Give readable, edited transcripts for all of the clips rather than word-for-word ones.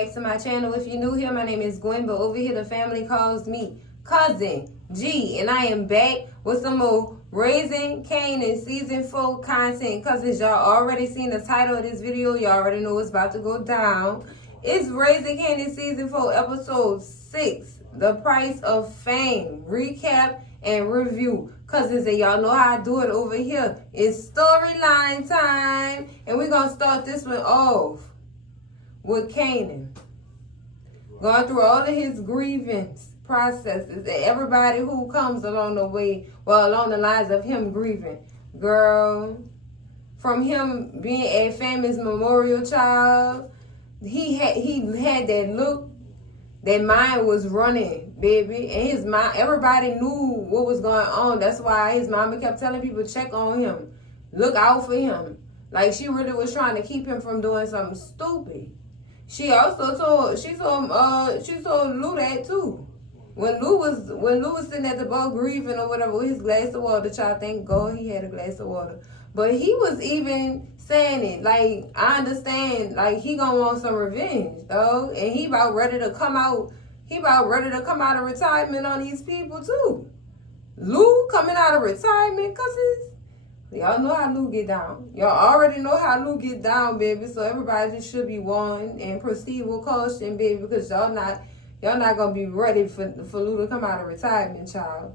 back to my channel. If you're new here, my name is Gwen, but over here the family calls me Cousin G, and I am back with some more Raising Kanan Season 4 content. Cousins, y'all already seen the title of this video. Y'all already know it's about to go down. It's Raising Kanan Season 4, Episode 6, The Price of Fame. Recap and review. Cousins, and y'all know how I do it over here. It's storyline time, and we're going to start this one off with Kanan going through all of his grievance processes and everybody who comes along the way, well, along the lines of him grieving. Girl, from him being a famous memorial child, he had that look, that mind was running, baby, and his mind, everybody knew what was going on. That's why his mama kept telling people, check on him, look out for him. Like, she really was trying to keep him from doing something stupid. She also told Lou that too. When Lou was sitting at the bar grieving or whatever with his glass of water, child, thank God he had a glass of water. But he was even saying it, like, I understand, like, he gonna want some revenge, though. And he about ready to come out, of retirement on these people too. Lou coming out of retirement, cousins. Y'all know how Lou get down. Y'all already know how Lou get down, baby. So everybody just should be warned and proceed with caution, baby, because y'all not gonna be ready for Lou to come out of retirement, child.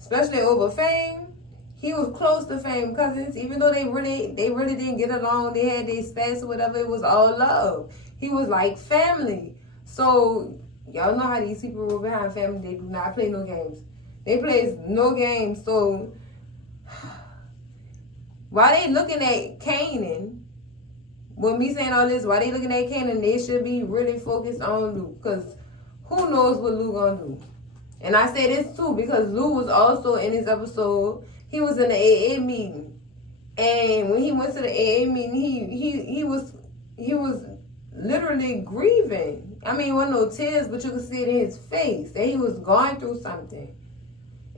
Especially over fame. He was close to fame, cousins. Even though they really didn't get along, they had their spats or whatever, it was all love. He was like family. So y'all know how these people were behind family. They do not play no games. They play no games. So why they looking at Kanan, with me saying all this, why they looking at Kanan, they should be really focused on Lou. Because who knows what Lou gonna do. And I say this too because Lou was also in this episode. He was in the AA meeting. And when he went to the AA meeting, he was literally grieving. I mean, it wasn't no tears, but you could see it in his face that he was going through something.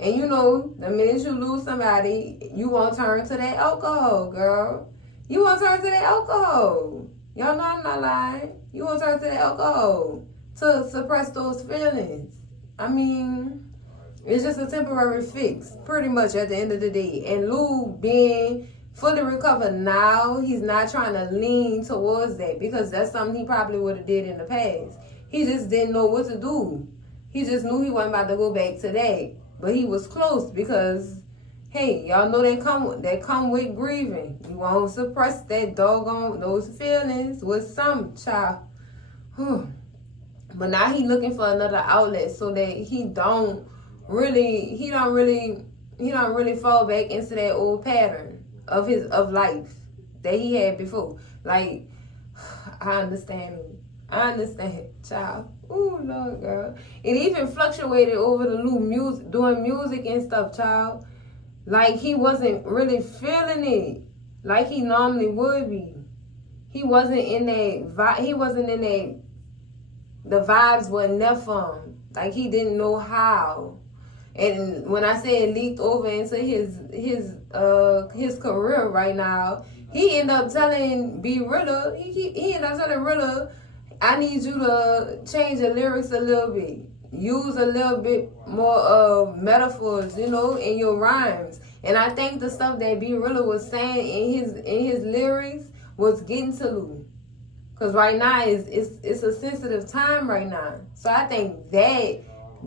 And you know, the minute you lose somebody, you won't turn to that alcohol, girl. You won't turn to that alcohol. Y'all know I'm not lying. You won't turn to that alcohol to suppress those feelings. I mean, it's just a temporary fix, pretty much at the end of the day. And Lou being fully recovered now, he's not trying to lean towards that because that's something he probably would have did in the past. He just didn't know what to do. He just knew he wasn't about to go back to that. But he was close because, hey, y'all know that come with grieving. You won't suppress that doggone, those feelings with some child. But now he looking for another outlet so that he don't really fall back into that old pattern of life that he had before. Like, I understand, child. Ooh, Lord, girl. It even fluctuated over the Lou music, doing music and stuff, child. Like, he wasn't really feeling it like he normally would be. He wasn't in that vibe. The vibes wasn't there for him. Like, he didn't know how. And when I say it leaked over into his career right now, he ended up telling B Rilla, he ended up telling Rilla, I need you to change the lyrics a little bit. Use a little bit more metaphors, you know, in your rhymes. And I think the stuff that B Rilla was saying in his lyrics was getting to Lou. Because right now it's a sensitive time right now. So I think that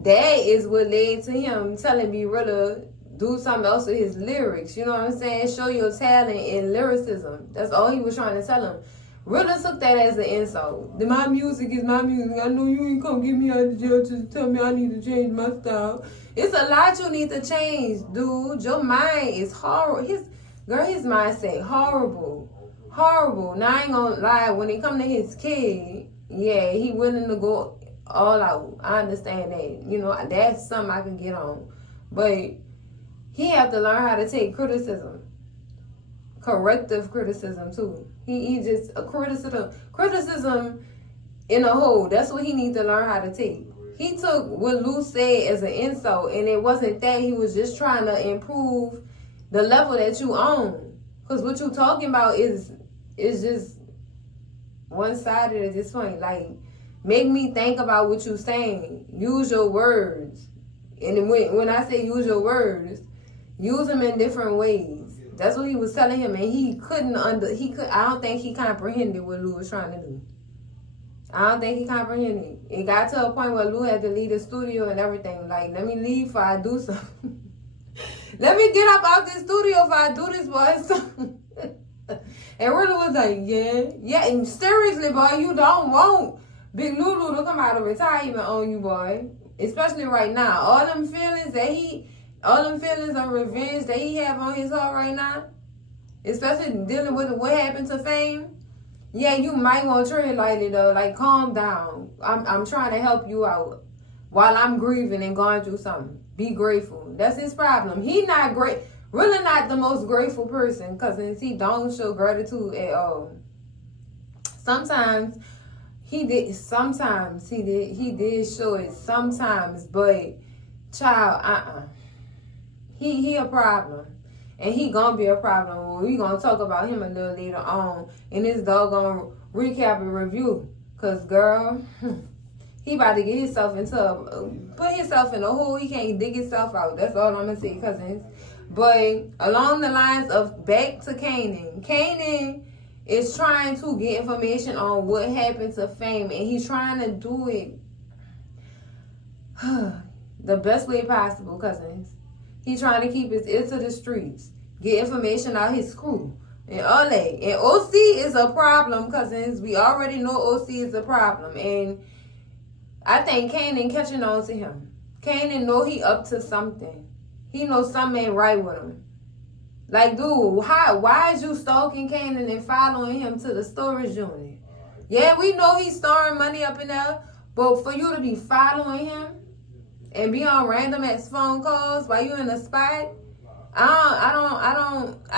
is what led to him telling B Rilla do something else with his lyrics. You know what I'm saying? Show your talent in lyricism. That's all he was trying to tell him. Rilla took that as an insult. My music is my music. I know you ain't gonna get me out of jail to tell me I need to change my style. It's a lot you need to change, dude. Your mind is horrible. His mindset horrible. Horrible. Now I ain't gonna lie, when it come to his kid, yeah, he willing to go all out. I understand that. You know, that's something I can get on. But he have to learn how to take criticism. Corrective criticism too. He just a criticism in a whole. That's what he needs to learn how to take. He took what Lou said as an insult, and it wasn't that. He was just trying to improve the level that you own. Because what you talking about is just one-sided at this point. Like, Make me think about what you're saying. Use your words. And when I say use your words, use them in different ways. That's what he was telling him, and I don't think he comprehended what Lou was trying to do. I don't think he comprehended. It got to a point where Lou had to leave the studio and everything. Like, let me leave before I do something. Let me get up out this studio if I do this, boy. And Lou was like, yeah. And seriously, boy, you don't want Big Lulu to come out of retirement on you, boy. Especially right now. All them feelings of revenge that he have on his heart right now, especially dealing with what happened to Fame. Yeah, you might want to tread lightly though. Like, calm down. I'm trying to help you out while I'm grieving and going through something. Be grateful. That's his problem. He not great. Really not the most grateful person, because he don't show gratitude at all. Sometimes he did show it sometimes, but child, He a problem. And he gonna be a problem. We gonna talk about him a little later on in this doggone recap and review. Cause girl, he about to get himself put himself in a hole he can't dig himself out. That's all I'm gonna say, cousins. But along the lines of back to Kanan. Kanan is trying to get information on what happened to Fame, and he's trying to do it the best way possible, cousins. He's trying to keep his ear to the streets, get information out his crew, and all that. And OC is a problem, cousins. We already know OC is a problem, and I think Kanan catching on to him. Kanan know he up to something. He knows something ain't right with him. Like, dude, why is you stalking Kanan and following him to the storage unit? Yeah, we know he's storing money up in there, but for you to be following him and be on random ass phone calls while you in the spot, I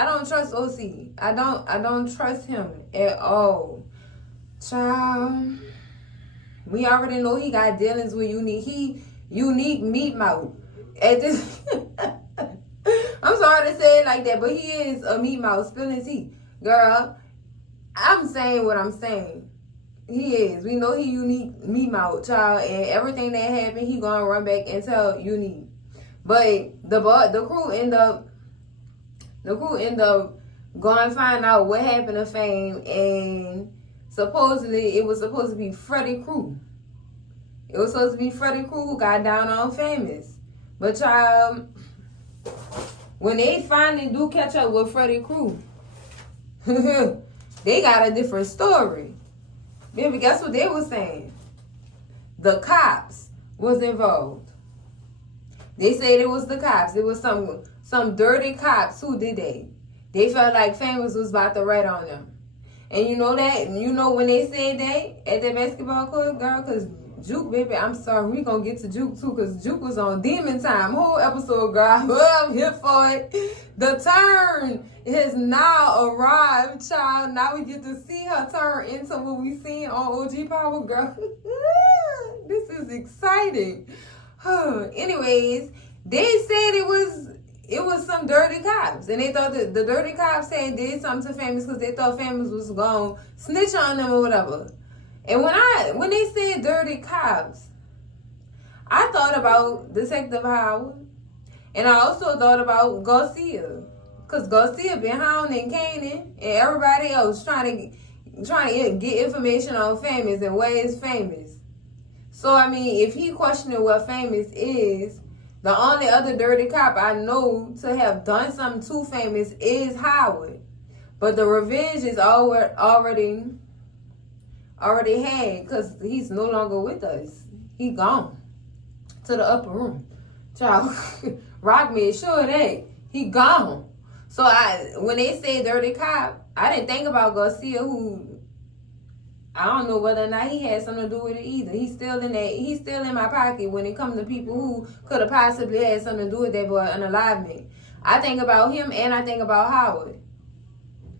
don't trust OC. I don't trust him at all. Child, we already know he got dealings with unique meat mouth. At this, I'm sorry to say it like that, but he is a meat mouth spilling tea, girl. I'm saying what I'm saying. He is. We know he unique meat mouth, child, and everything that happened, he gonna run back and tell unique. But the crew end up going to find out what happened to Fame, and supposedly it was supposed to be Freddie Crew. It was supposed to be Freddie Crew who got down on Famous. But child, when they finally do catch up with Freddie Crew, they got a different story. Baby, guess what they were saying? The cops was involved. They said it was the cops. It was some dirty cops who did that. They felt like Famous was about to rat on them. And you know that? You know when they said that at the basketball court, girl? Because Juke, baby, I'm sorry. We going to get to Juke, too, because Juke was on demon time. Whole episode, girl. Well, I'm here for it. The turn has now arrived, child. Now we get to see her turn into what we seen on OG Power, girl. This is exciting. Anyways, they said it was some dirty cops, and they thought that the dirty cops had did something to Famous because they thought Famous was going to snitch on them or whatever. And when they said dirty cops, I thought about Detective Howard, and I also thought about Garcia, because Garcia been hounding Kanan and everybody else trying to get information on Famous and where is Famous. So I mean, if he questioning what Famous is, the only other dirty cop I know to have done something to Famous is Howard. But the revenge is already had, because he's no longer with us. He gone to the upper room. Child, Rock made sure that he gone. So when they say dirty cop, I didn't think about Garcia, who I don't know whether or not he had something to do with it either. He's still in my pocket when it comes to people who could have possibly had something to do with that boy unalivement. I think about him and I think about Howard.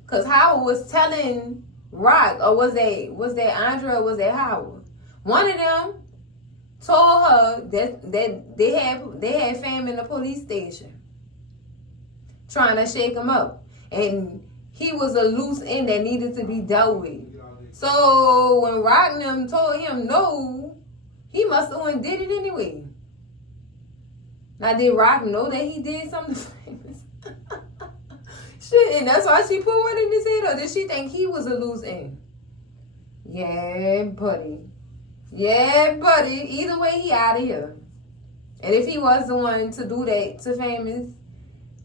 Because Howard was telling Rock, or was that Andrea, or was that Howard? One of them told her that they had Fame in the police station trying to shake him up, and he was a loose end that needed to be dealt with. So when Rottenham told him no, he must have went and did it anyway. Now, did Rock know that he did something famous? Shit, and that's why she put one in his head, or did she think he was a loose end? Yeah, buddy. Yeah, buddy. Either way, he out of here. And if he was the one to do that to Famous,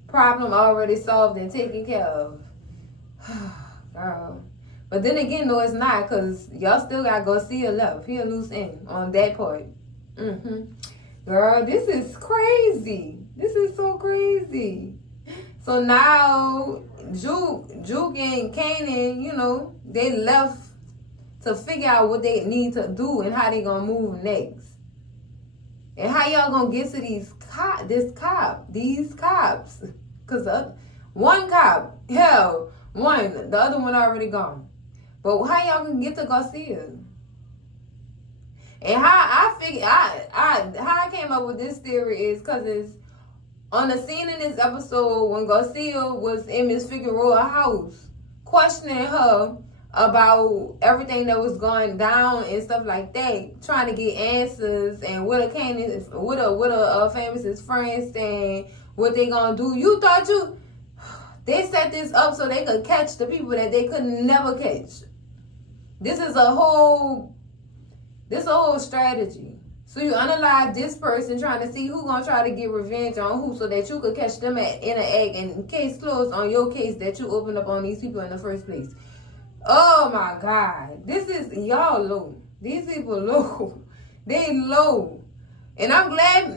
problem already solved and taken care of. Girl. But then again, no, it's not, because y'all still got Garcia left. He a loose end on that part. Girl, this is crazy. This is so crazy. So now, Juke and Kanan, you know, they left to figure out what they need to do and how they gonna move next. And how y'all gonna get to these cops? Because one cop, hell, one, the other one already gone. But how y'all gonna get to Garcia? And how I came up with this theory is because it's on the scene in this episode when Garcia was in Miss Figueroa's house, questioning her about everything that was going down and stuff like that, trying to get answers, and what a Famous's friends saying what they gonna do. You thought they set this up so they could catch the people that they could never catch. This is a whole strategy. So you unalive this person trying to see who gonna try to get revenge on who, so that you could catch them in an egg and case closed on your case that you opened up on these people in the first place. Oh my God. Y'all low. These people low. They low. And I'm glad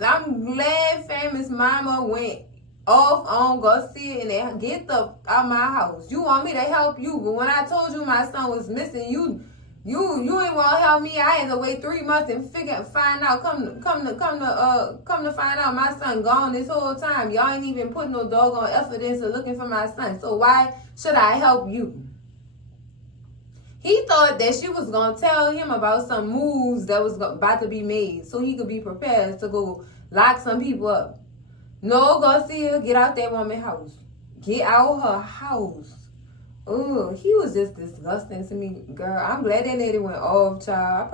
Famous mama went off on Garcia and they get the out my house. You want me to help you, but when I told you my son was missing, you ain't want to help me. I had to wait 3 months and find out. Come to find out my son gone this whole time. Y'all ain't even put no doggone effort into looking for my son. So why should I help you? He thought that she was gonna tell him about some moves that was about to be made, so he could be prepared to go lock some people up. No, Garcia, get out that woman's house. Get out her house. Oh, he was just disgusting to me, girl. I'm glad that lady went off, child.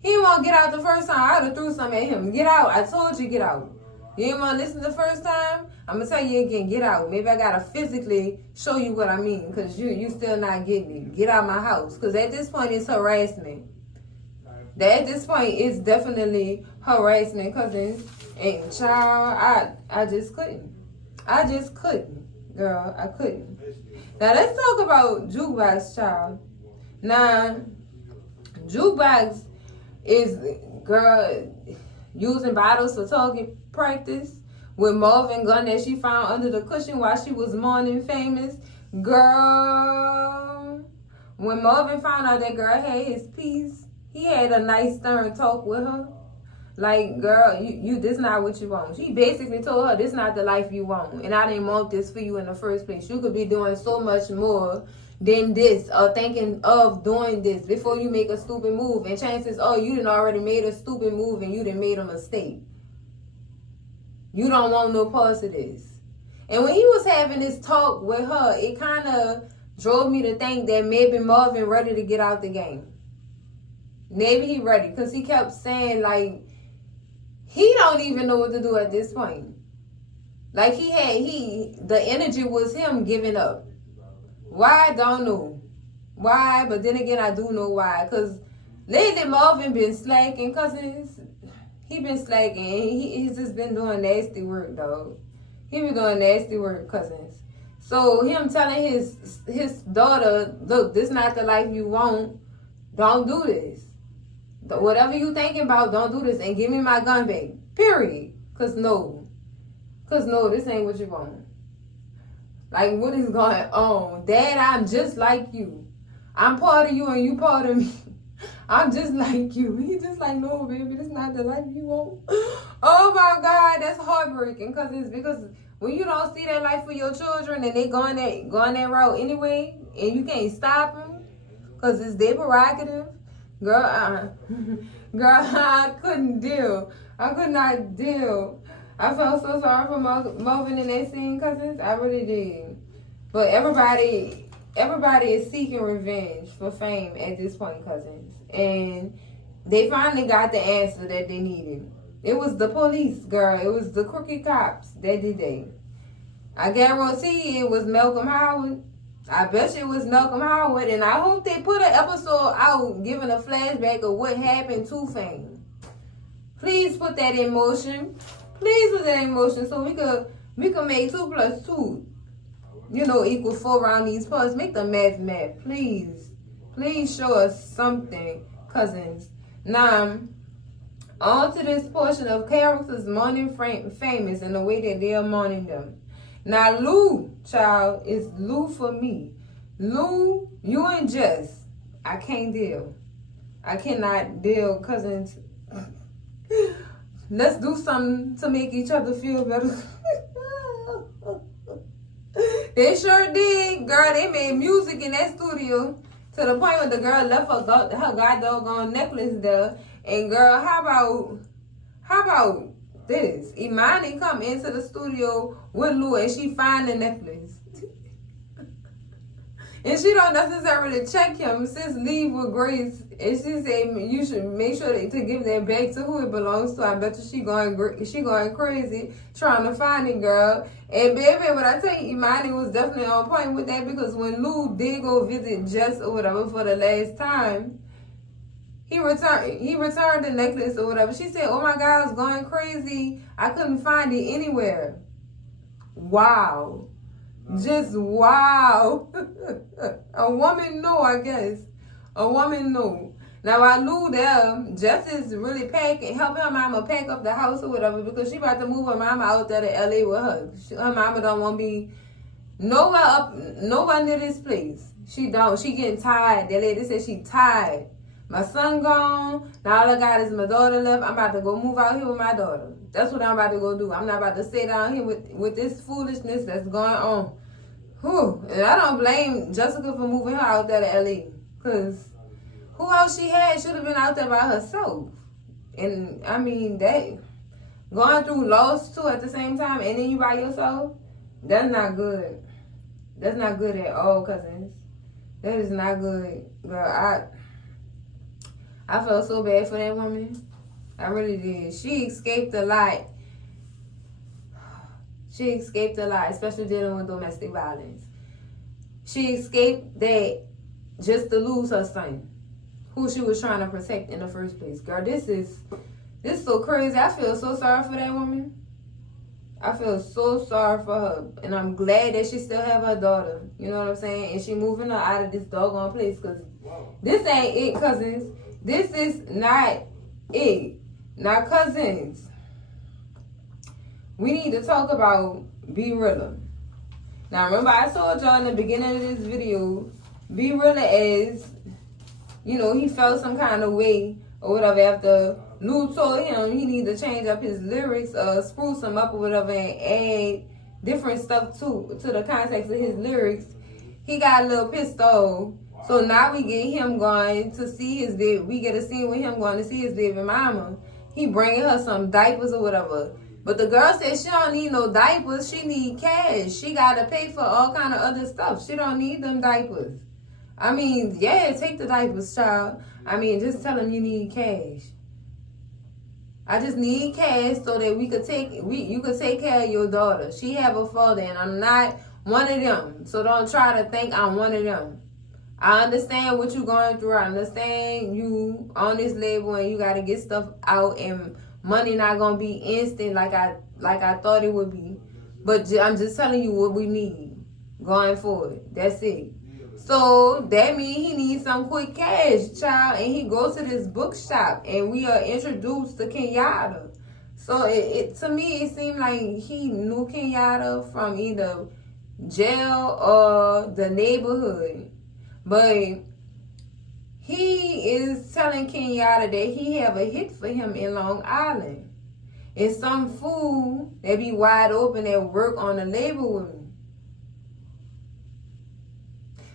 He didn't want to get out the first time. I would have threw something at him. Get out. I told you, get out. You didn't want to listen the first time? I'm going to tell you again, get out. Maybe I got to physically show you what I mean, because you still not getting it. Get out my house. Because at this point, it's harassment. At this point, it's definitely harassment, cousins. And child, I just couldn't. Girl, I couldn't. Now, let's talk about Jukebox, child. Now, Jukebox is, girl, using bottles for target practice with Marvin gun that she found under the cushion while she was mourning Famous. Girl, when Marvin found out that girl had his piece, he had a nice stern talk with her. Like, girl, you this not what you want. She basically told her, this not the life you want. And I didn't want this for you in the first place. You could be doing so much more than this, or thinking of doing this before you make a stupid move. And chances are you done already made a stupid move and you done made a mistake. You don't want no parts of this. And when he was having this talk with her, it kind of drove me to think that maybe Marvin ready to get out the game. Maybe he ready, because he kept saying, like, he don't even know what to do at this point. Like, the energy was him giving up. Why? I don't know. Why? But then again, I do know why. Because lately Marvin been slacking, cousins. He been slacking. He's just been doing nasty work, dog. He been doing nasty work, cousins. So him telling his daughter, look, this not the life you want. Don't do this. Whatever you thinking about, don't do this. And give me my gun back. Period. Because no, this ain't what you want. Like, what is going on? Dad, I'm just like you. I'm part of you and you part of me. I'm just like you. He just like, no, baby, this not the life you want. Oh, my God, that's heartbreaking. Because when you don't see that life for your children and they going that route anyway, and you can't stop them because it's their prerogative, girl, I couldn't deal. I could not deal. I felt so sorry for Marvin in that scene, cousins. I really did. But everybody everybody is seeking revenge for fame at this point, cousins. And they finally got the answer that they needed. It was the police, girl. It was the crooked cops that did that. I guarantee it was Malcolm Howard. I bet you it was Malcolm Howard. And I hope they put an episode out giving a flashback of what happened to Fame. Please put that in motion. Please put that in motion so we could make 2 + 2, equal 4 around these parts. Make the math. Please. Please show us something, cousins. Now, on to this portion of characters mourning famous and the way that they are mourning them. Now, Lou, child, is Lou for me. Lou, you and Jess, I can't deal. I cannot deal, cousins. Let's do something to make each other feel better. They sure did, girl. They made music in that studio to the point where the girl left her god doggone necklace there. And girl, how about this? Imani come into the studio with Lou and she find the necklace. And she don't necessarily check him, since leave with grace. And she said you should make sure to give that back to who it belongs to. I bet you she going crazy trying to find it, girl. And baby, what I tell you, Imani was definitely on point with that, because when Lou did go visit Jess or whatever for the last time, he returned the necklace or whatever. She said, "Oh my God, I was going crazy. I couldn't find it anywhere." Wow. Just wow. A woman know, I guess. A woman know. Now, I knew that Jess is really packing, helping her mama pack up the house or whatever, because she about to move her mama out there to LA with her. Her mama don't want to be nowhere near this place. She don't. She getting tired. That lady said she tired. My son gone. Now all I got is my daughter left. I'm about to go move out here with my daughter. That's what I'm about to go do. I'm not about to stay down here with this foolishness that's going on. Whew. And I don't blame Jessica for moving her out there to LA. Because who else she had should have been out there by herself. And I mean, that going through loss too at the same time, and then you by yourself, that's not good. That's not good at all, cousins. That is not good. Girl, I felt so bad for that woman. I really did. She escaped a lot. She escaped a lot, especially dealing with domestic violence. She escaped that just to lose her son, who she was trying to protect in the first place. Girl, this is so crazy. I feel so sorry for that woman. I feel so sorry for her. And I'm glad that she still have her daughter. You know what I'm saying? And she moving her out of this doggone place, because this ain't it, cousins. This is not it. Now, cousins, we need to talk about B Rilla. Now, remember I told y'all in the beginning of this video, B Rilla is, he felt some kind of way or whatever after Lou told him he needed to change up his lyrics, spruce them up or whatever, and add different stuff to the context of his lyrics. He got a little pissed off. So now we get him going to see his baby. We get a scene with him going to see his baby mama. He bringing her some diapers or whatever. But the girl said she don't need no diapers. She need cash. She got to pay for all kind of other stuff. She don't need them diapers. I mean, yeah, take the diapers, child. I mean, just tell him you need cash. I just need cash so that you could take care of your daughter. She have a father, and I'm not one of them. So don't try to think I'm one of them. I understand what you're going through. I understand you on this label and you got to get stuff out, and money not going to be instant like I thought it would be. But I'm just telling you what we need going forward. That's it. So that means he needs some quick cash, child. And he goes to this bookshop and we are introduced to Kenyatta. So to me, it seemed like he knew Kenyatta from either jail or the neighborhood. But he is telling Kenyatta that he have a hit for him in Long Island. It's some fool that be wide open that work on the label with me.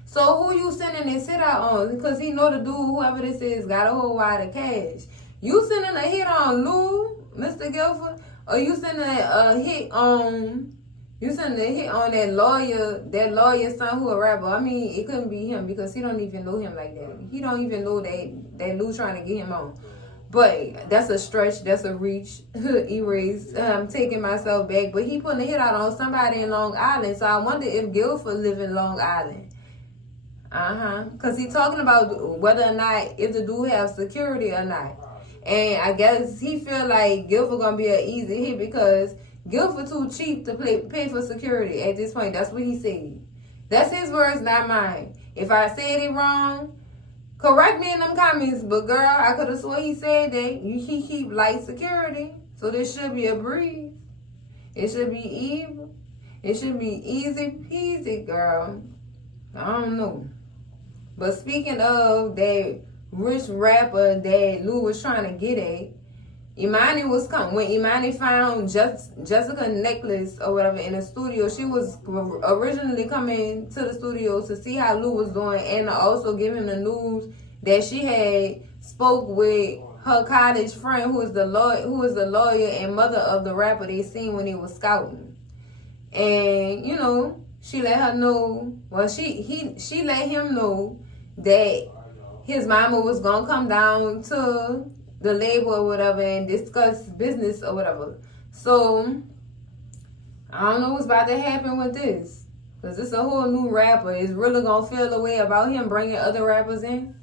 So who you sending this hit out on? Because he know the dude, whoever this is, got a whole wad of cash. You sending a hit on Lou, Mr. Guilford? Or you sending a hit on You send a hit on that lawyer son who a rapper. I mean, it couldn't be him because he don't even know him like that. He don't even know that Lou trying to get him on. But that's a stretch. That's a reach. Erase. I'm taking myself back. But he putting a hit out on somebody in Long Island. So I wonder if Guilford live in Long Island. Because he talking about whether or not if the dude have security or not. And I guess he feel like Guilford going to be an easy hit because Guilford too cheap to pay for security at this point. That's what he said. That's his words, not mine. If I said it wrong, correct me in them comments, but girl, I could have sworn he said that he keep light security. So this should be a breeze. It should be even. It should be easy peasy, girl. I don't know. But speaking of that rich rapper that Lou was trying to get at, Imani was coming. When Imani found Jessica necklace or whatever in the studio, she was originally coming to the studio to see how Lou was doing and to also give him the news that she had spoke with her college friend who is the lawyer and mother of the rapper they seen when they was scouting. And, you know, she let her know, well, she let him know that his mama was gonna come down to the label or whatever and discuss business or whatever. So I don't know what's about to happen with this, because it's a whole new rapper. Is really gonna feel the way about him bringing other rappers in?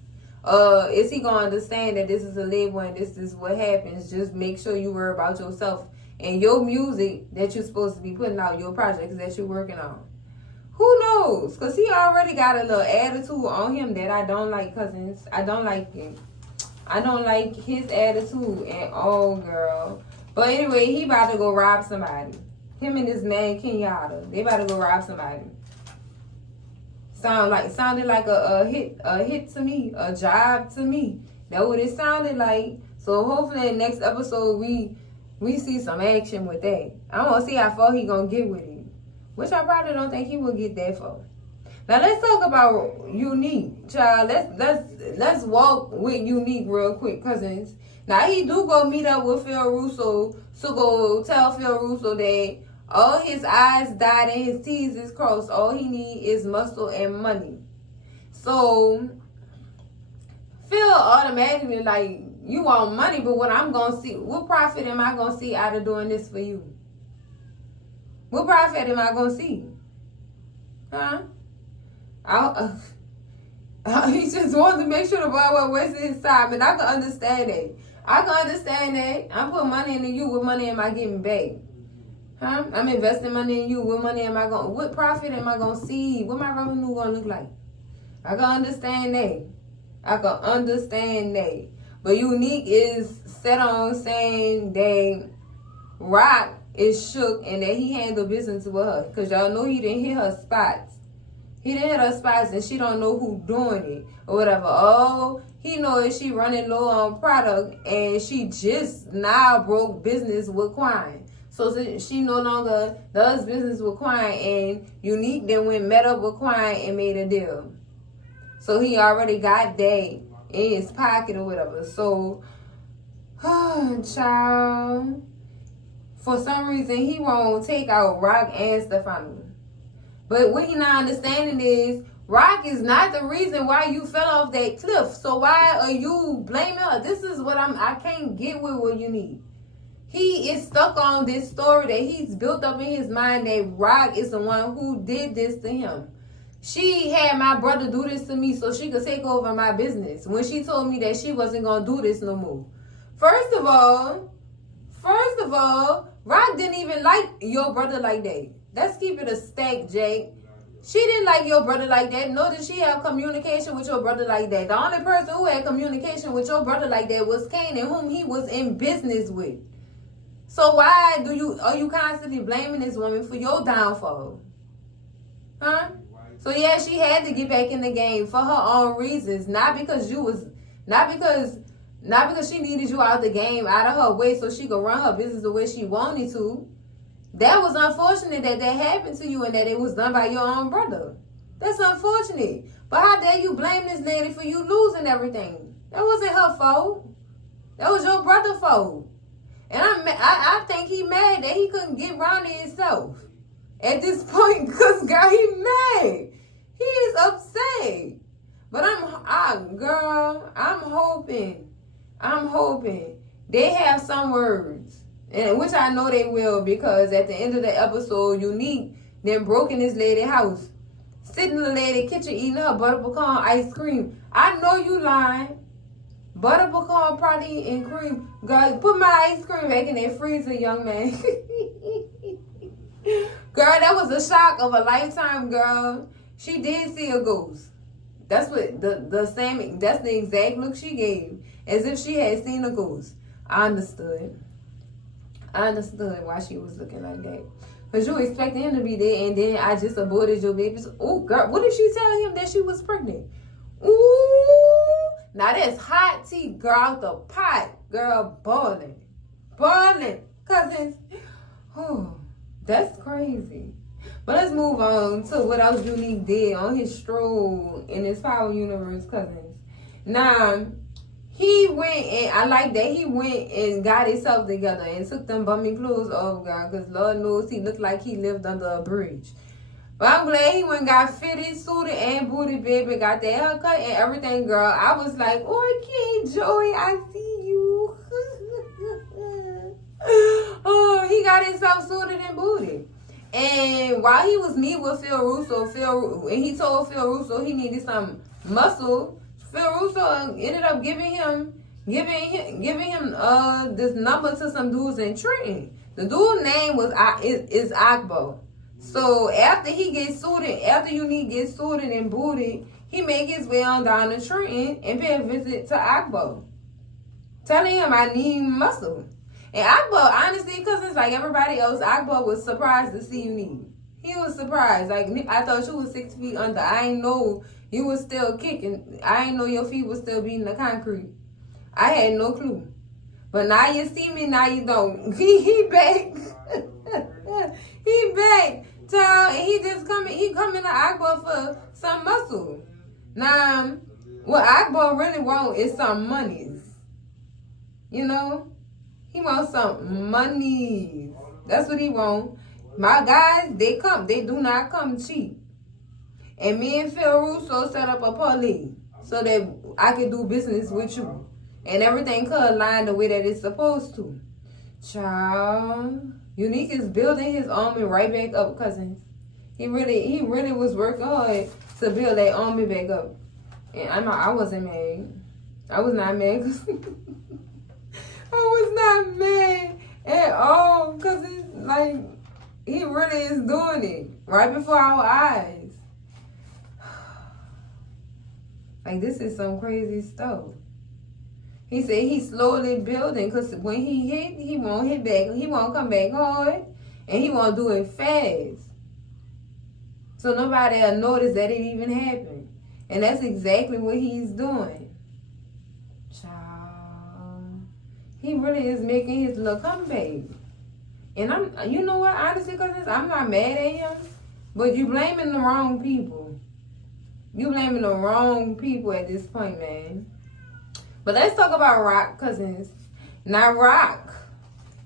Is he gonna understand that this is a label and this is what happens? Just make sure you worry about yourself and your music that you're supposed to be putting out, your projects that you're working on. Who knows? Because he already got a little attitude on him that I don't like, cousins. I don't like it. I don't like his attitude at all, girl. But anyway, he about to go rob somebody. Him and this man, Kenyatta. They about to go rob somebody. Sounded like a hit to me. A job to me. That's what it sounded like. So hopefully in the next episode, we see some action with that. I want to see how far he going to get with it. Which I probably don't think he will get that far. Now let's talk about Unique, child. Let's walk with Unique real quick, cousins. Now he do go meet up with Phil Russo to go tell Phil Russo that all his I's dotted and his T's is crossed. All he need is muscle and money. So Phil automatically like, you want money, but what profit am I gonna see out of doing this for you? What profit am I gonna see? Huh? He just wanted to make sure the boy wasn't wasting his time, and I can understand that. I'm putting money into you. What money am I getting back? Huh? I'm investing money in you. What profit am I gonna see? What my revenue gonna look like? I can understand that. But Unique is set on saying that Rock is shook and that he handled business with her. Because y'all know he didn't hit her spots. And she don't know who doing it or whatever. Oh, he knows she running low on product and she just now broke business with Quine. So she no longer does business with Quine, and Unique then met up with Quine and made a deal. So he already got that in his pocket or whatever. So, child, for some reason he won't take out Rock and Stefano. But what he not understanding is Rock is not the reason why you fell off that cliff. So why are you blaming her? This is what I can't get with what you need. He is stuck on this story that he's built up in his mind that Rock is the one who did this to him. She had my brother do this to me so she could take over my business when she told me that she wasn't going to do this no more. First of all, Rock didn't even like your brother like that. Let's keep it a stack, Jake. She didn't like your brother like that, nor did she have communication with your brother like that. The only person who had communication with your brother like that was Kanan, whom he was in business with. So why are you constantly blaming this woman for your downfall? Huh? So yeah, she had to get back in the game for her own reasons, not because she needed you out the game, out of her way so she could run her business the way she wanted to. That was unfortunate that happened to you and that it was done by your own brother. That's unfortunate. But how dare you blame this lady for you losing everything? That wasn't her fault. That was your brother's fault. And I think he mad that he couldn't get Ronnie himself. at this point because, girl, he mad. He is upset. But I'm hoping they have some words. And which I know they will, because at the end of the episode, Unique then broke in this lady's house. Sitting in the lady's kitchen eating her butter pecan ice cream. I know you lying. Butter pecan probably and cream. Girl, put my ice cream back in that freezer, young man. Girl, that was a shock of a lifetime, girl. She did see a ghost. That's what that's the exact look she gave. As if she had seen a ghost. I understood why she was looking like that. Because you expected him to be there, and then I just aborted your babies. Oh, girl, what if she tell him that she was pregnant? Ooh, now that's hot tea, girl, out the pot. Girl, boiling. Cousins. Oh, that's crazy. But let's move on to what else Unique did on his stroll in his Power Universe, cousins. Now, he went, and I like that he went and got himself together and took them bummy clothes off, girl, because Lord knows he looked like he lived under a bridge. But I'm glad he went and got fitted, suited, and booted, baby, got that haircut and everything, girl. I was like, okay, Joey, I see you. Oh, he got himself suited and booted. And while he was meeting with Phil Russo, and he told Phil Russo he needed some muscle, Phil Russo ended up giving him this number to some dudes in Trenton. The dude's name is Akbo. So after Unique gets suited and booted, he make his way on down to Trenton and pay a visit to Akbo, telling him I need muscle. And Akbo, honestly, because it's like everybody else, Akbo was surprised to see Unique. He was surprised. Like, I thought you was 6 feet under. I ain't know you was still kicking. I ain't know your feet was still beating the concrete. I had no clue. But now you see me, now you don't. He back. He back. Child, and he coming to Akbo for some muscle. Now, what Akbo really want is some monies. You know? He wants some money. That's what he want. My guys, they do not come cheap. And me and Phil Russo set up a parlay so that I can do business with you. And everything could align the way that it's supposed to. Child. Unique is building his army right back up, cousins. He really was working hard to build that army back up. And I wasn't mad. I was not mad. I was not mad at all, because it's like, he really is doing it right before our eyes. Like, this is some crazy stuff. He said he's slowly building, because when he hit, he won't hit back. He won't come back hard, and he won't do it fast. So nobody will notice that it even happened. And that's exactly what he's doing. He really is making his little comeback. And you know what, honestly, cousins, I'm not mad at him, but you blaming the wrong people. You blaming the wrong people at this point, man. But let's talk about Rock, cousins. Now, Rock,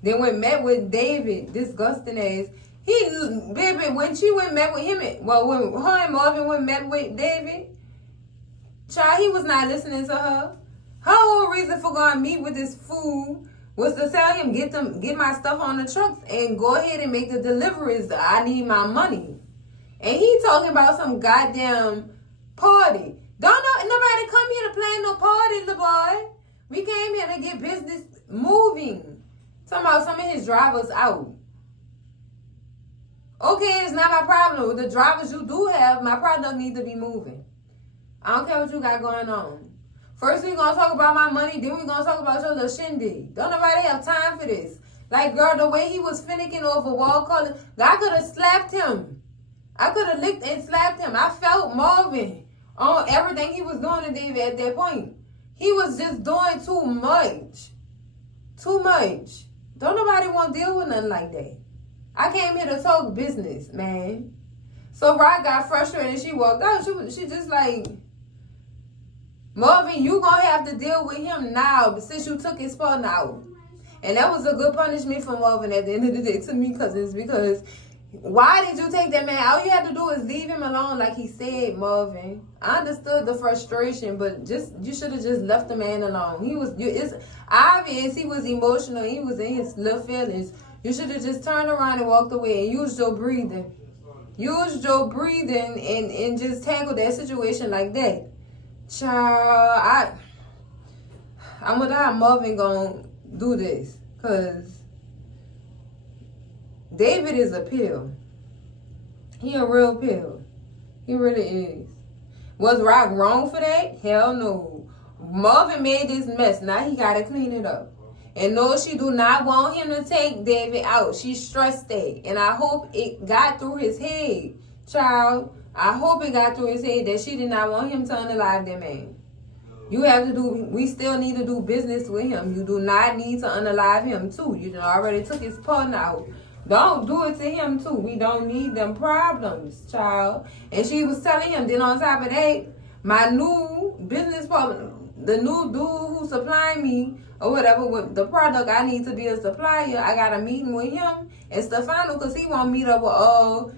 then met with David, disgusting ass. Baby, when she went met with him, when her and Marvin went met with David, child, he was not listening to her. Her whole reason for going to meet with this fool was to tell him, get my stuff on the trucks and go ahead and make the deliveries. I need my money. And he talking about some goddamn party. Don't know nobody come here to plan no party, little boy. We came here to get business moving. Talking about some of his drivers out. Okay, it's not my problem. The drivers you do have, my product need to be moving. I don't care what you got going on. First, we're going to talk about my money. Then we're going to talk about your little shindig. Don't nobody have time for this. Like, girl, the way he was finicking over wall color, I could have slapped him. I could have licked and slapped him. I felt Marvin on everything he was doing to David at that point. He was just doing too much. Too much. Don't nobody want to deal with nothing like that. I came here to talk business, man. So Rock got frustrated and she walked out. She just like, Marvin, you gonna have to deal with him now since you took his partner out. And that was a good punishment for Marvin at the end of the day to me, cousins, because Why did you take that man? All you had to do is leave him alone, like he said, Marvin. I understood the frustration, but you should have just left the man alone. It's obvious he was emotional. He was in his little feelings. You should have just turned around and walked away and used your breathing. Use your breathing and just tackle that situation like that. Child, I wonder how Marvin gonna do this, cause David is a pill. He a real pill. He really is. Was Rock wrong for that? Hell no. Marvin made this mess. Now he gotta clean it up. And no, she do not want him to take David out. She's stressed that. And I hope it got through his head, child. I hope it got through his head that she did not want him to unalive that man. We still need to do business with him. You do not need to unalive him too. You already took his partner out. Don't do it to him too. We don't need them problems, child. And she was telling him, then on top of that, my new business partner, the new dude who supplying me or whatever with the product I need to be a supplier, I got a meeting with him and Stefano because he want to meet up with all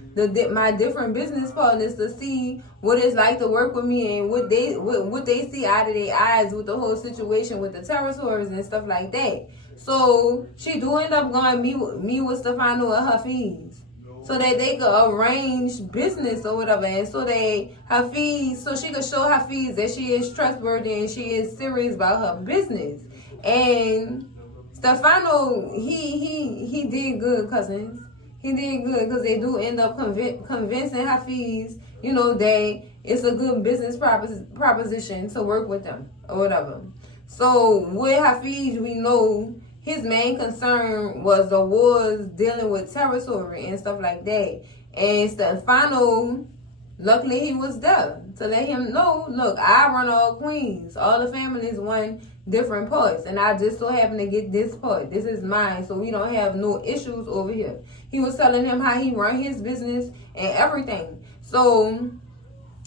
my different business partners to see what it's like to work with me and what they see out of their eyes with the whole situation with the territories and stuff like that. So she do end up going meet with Stefano and Hafiz so that they could arrange business or whatever, and so she could show Hafiz that she is trustworthy and she is serious about her business. And Stefano, he did good, cousins. He did good because they do end up convincing Hafiz, that it's a good business proposition to work with them or whatever. So with Hafiz, we know his main concern was the wars dealing with territory and stuff like that. And Stefano, luckily he was there to let him know, look, I run all Queens. All the families won different parts. And I just so happen to get this part. This is mine. So we don't have no issues over here. He was telling him how he run his business and everything. So,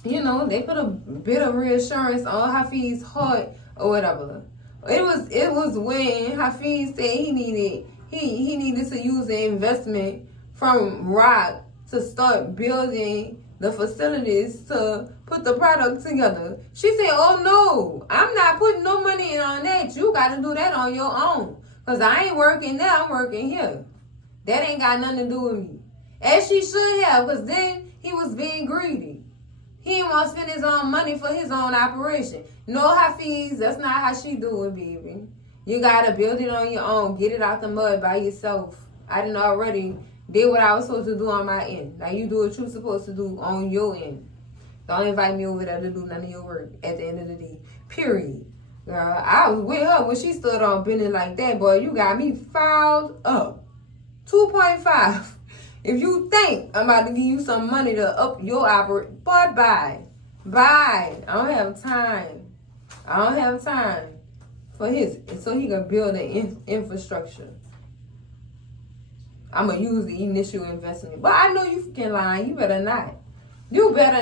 they put a bit of reassurance on Hafiz's heart or whatever. It was when Hafiz said he needed to use the investment from Rock to start building the facilities to put the product together. She said, oh no, I'm not putting no money in on that. You got to do that on your own. Because I ain't working there, I'm working here. That ain't got nothing to do with me. As she should have, because then he was being greedy. He didn't want to spend his own money for his own operation. No, Hafiz, that's not how she do it, baby. You got to build it on your own. Get it out the mud by yourself. I done already did what I was supposed to do on my end. Now you do what you're supposed to do on your end. Don't invite me over there to do none of your work at the end of the day. Period. Girl, I was with her when she stood on bending like that, boy. You got me fouled up. 2.5. If you think I'm about to give you some money to up your operation, boy, bye. Bye. I don't have time for so he can build an infrastructure. I'm going to use the initial investment. But I know you can lie. You better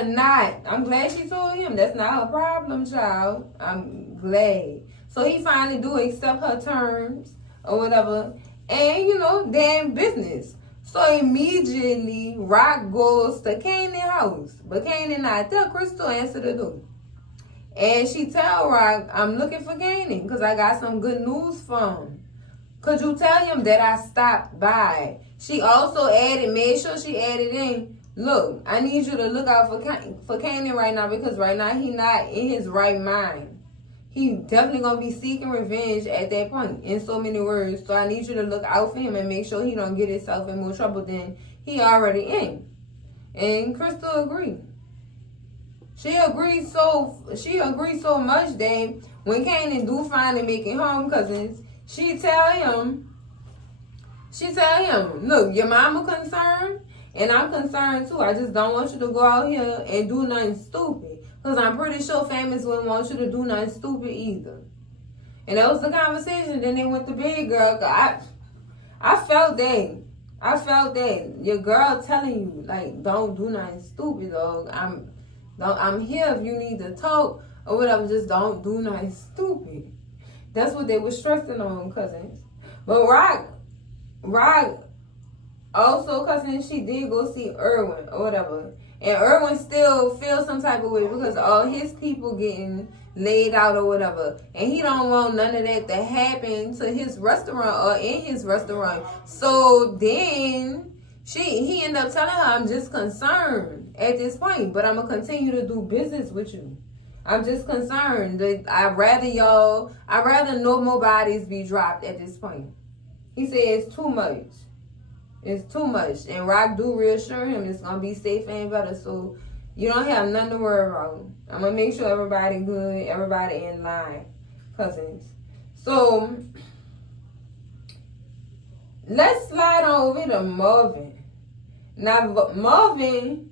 not. I'm glad she told him. That's not her problem, child. I'm glad. So he finally do accept her terms or whatever. And, they're in business. So immediately, Rock goes to Kanan house. But Kanan not there. Crystal answered the door. And she tell Rock, I'm looking for Kanan because I got some good news for him. Could you tell him that I stopped by? She also made sure she added in, look, I need you to look out for Kanan right now because right now he not in his right mind. He definitely going to be seeking revenge at that point, in so many words. So I need you to look out for him and make sure he don't get himself in more trouble than he already in. And Crystal agreed. She agreed so much that when Kanan do finally make it home, cousins, she tell him, look, your mama concerned, and I'm concerned too. I just don't want you to go out here and do nothing stupid. Because I'm pretty sure families wouldn't want you to do nothing stupid either. And that was the conversation. Then they went to bed, girl. I felt that. Your girl telling you, like, don't do nothing stupid, dog. I'm here if you need to talk or whatever. Just don't do nothing stupid. That's what they were stressing on, cousins. But Rock Also, cousin, she did go see Irwin or whatever. And Irwin still feels some type of way because all his people getting laid out or whatever. And he don't want none of that to happen to his restaurant or in his restaurant. So then he ended up telling her, I'm just concerned at this point, but I'm going to continue to do business with you. I'm just concerned that I'd rather no more bodies be dropped at this point. He said it's too much. It's too much. And Rock do reassure him it's going to be safe and better. So you don't have nothing to worry about. I'm going to make sure everybody good, everybody in line, cousins. So let's slide on over to Marvin. Now, Marvin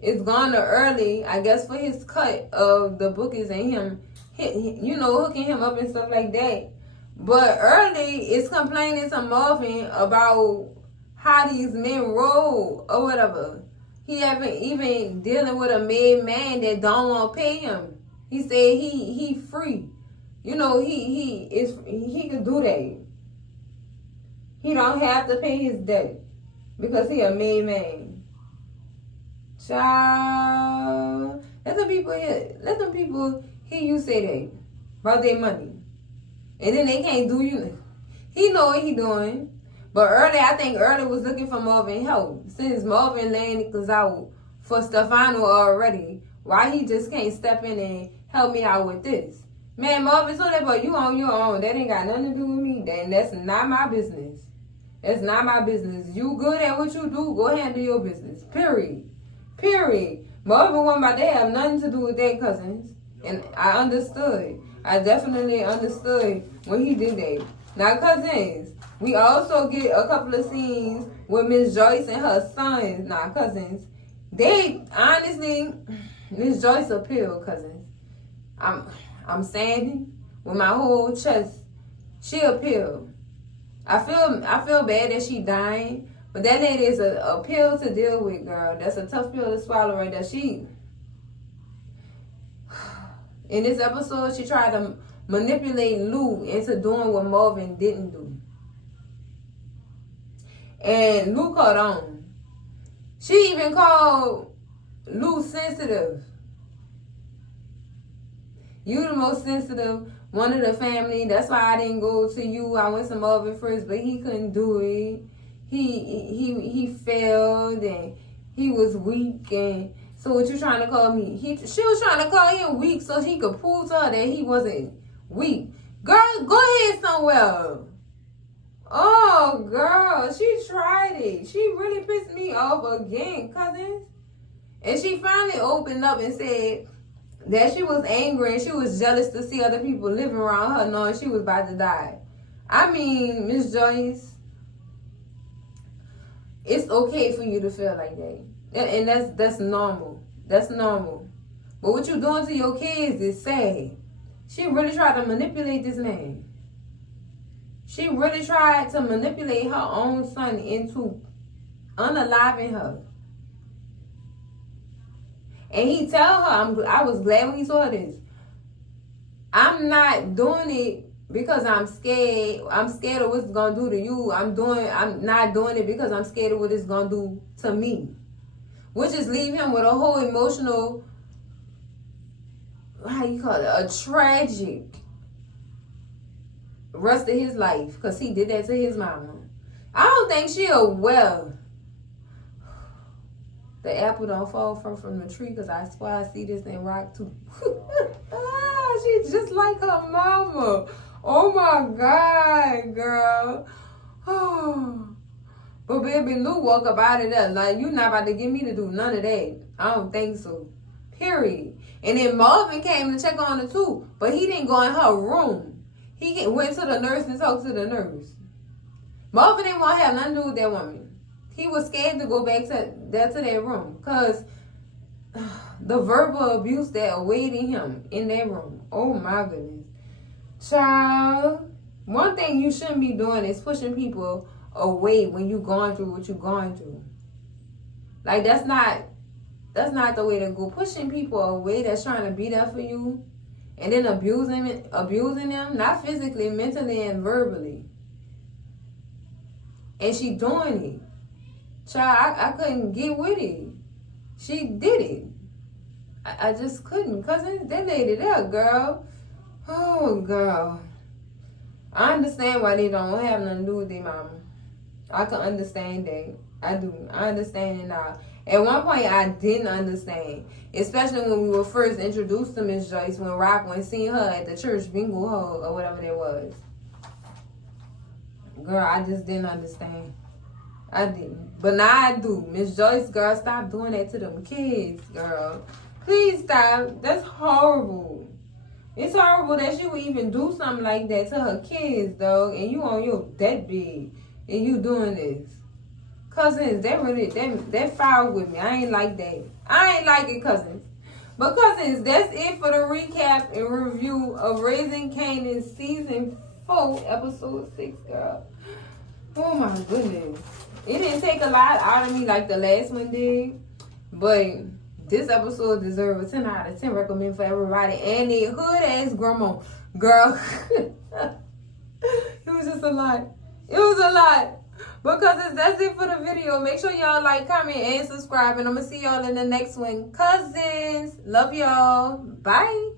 is gone early, I guess, for his cut of the bookies and him, hooking him up and stuff like that. But Early is complaining to Marvin about how these men roll or whatever. He haven't even dealing with a made man that don't want to pay him. He said he free. He could do that. He don't have to pay his debt because he a made man. Child, let them people hear you say that about their money. And then they can't do you. He know what he doing. But I think Early was looking for Marvin help. Since Marvin laying niggas out for Stefano already, why he just can't step in and help me out with this? Man, Marvin, so that but you on your own. That ain't got nothing to do with me. Then that's not my business. That's not my business. You good at what you do, go handle your business. Period. Marvin wasn't about to have nothing to do with that, cousins. And I understood. I definitely understood when he did that. Now, cousins, we also get a couple of scenes with Miss Joyce and her sons. Now, cousins, they honestly, Miss Joyce appeal, cousins. I'm saying with my whole chest, she appeal. I feel bad that she dying, but that lady is a pill to deal with, girl. That's a tough pill to swallow right there. In this episode, she tried to manipulate Lou into doing what Marvin didn't do. And Lou caught on. She even called Lou sensitive. You the most sensitive one of the family. That's why I didn't go to you. I went to Marvin first, but he couldn't do it. He failed and he was weak. And so what you trying to call me? She was trying to call him weak so he could prove to her that he wasn't weak. Girl, go ahead somewhere. Oh, girl, she tried it. She really pissed me off again, cousins. And she finally opened up and said that she was angry and she was jealous to see other people living around her knowing she was about to die. I mean, Miss Joyce, it's okay for you to feel like that. And that's normal. That's normal. But what you're doing to your kids is sad. She really tried to manipulate this man. She really tried to manipulate her own son into unaliving her. And he tell her, I was glad when he saw this. I'm not doing it because I'm scared. I'm scared of what it's gonna do to you. I'm not doing it because I'm scared of what it's gonna do to me. Which is leave him with a whole emotional, a tragic rest of his life. Because he did that to his mama. I don't think she aware. The apple don't fall from the tree because I swear I see this in Rock too. She's just like her mama. Oh my God, girl. Oh. But baby Lou walk up out of there like, you not about to get me to do none of that. I don't think so. Period. And then Marvin came to check on her too, but he didn't go in her room. He went to the nurse and talked to the nurse. Marvin didn't want to have nothing to do with that woman. He was scared to go back to that room because the verbal abuse that awaited him in that room. Oh my goodness. Child, one thing you shouldn't be doing is pushing people away when you're going through what you're going through. Like that's not the way to go. Pushing people away that's trying to be there for you and then abusing them, not physically, mentally, and verbally. And she doing it. Child, I couldn't get with it. She did it. I just couldn't. Cousin, they laid it up, girl. Oh, girl. I understand why they don't have nothing to do with their mama. I can understand that. I do. I understand it now. At one point, I didn't understand. Especially when we were first introduced to Miss Joyce, when Rock went seen her at the church bingo hall or whatever that was. Girl, I just didn't understand. I didn't. But now I do. Miss Joyce, girl, stop doing that to them kids, girl. Please stop. That's horrible. It's horrible that she would even do something like that to her kids, dog. And you on your that big. And you doing this. Cousins, that foul with me. I ain't like that. I ain't like it, cousins. But cousins, that's it for the recap and review of Raising Kanan Season 4, Episode 6, girl. Oh my goodness. It didn't take a lot out of me like the last one did. But this episode deserves a 10 out of 10 recommend for everybody. And the hood ass grandma. Girl. It was just a lot. It was a lot. But cousins, that's it for the video. Make sure y'all like, comment, and subscribe. And I'm going to see y'all in the next one. Cousins, love y'all. Bye.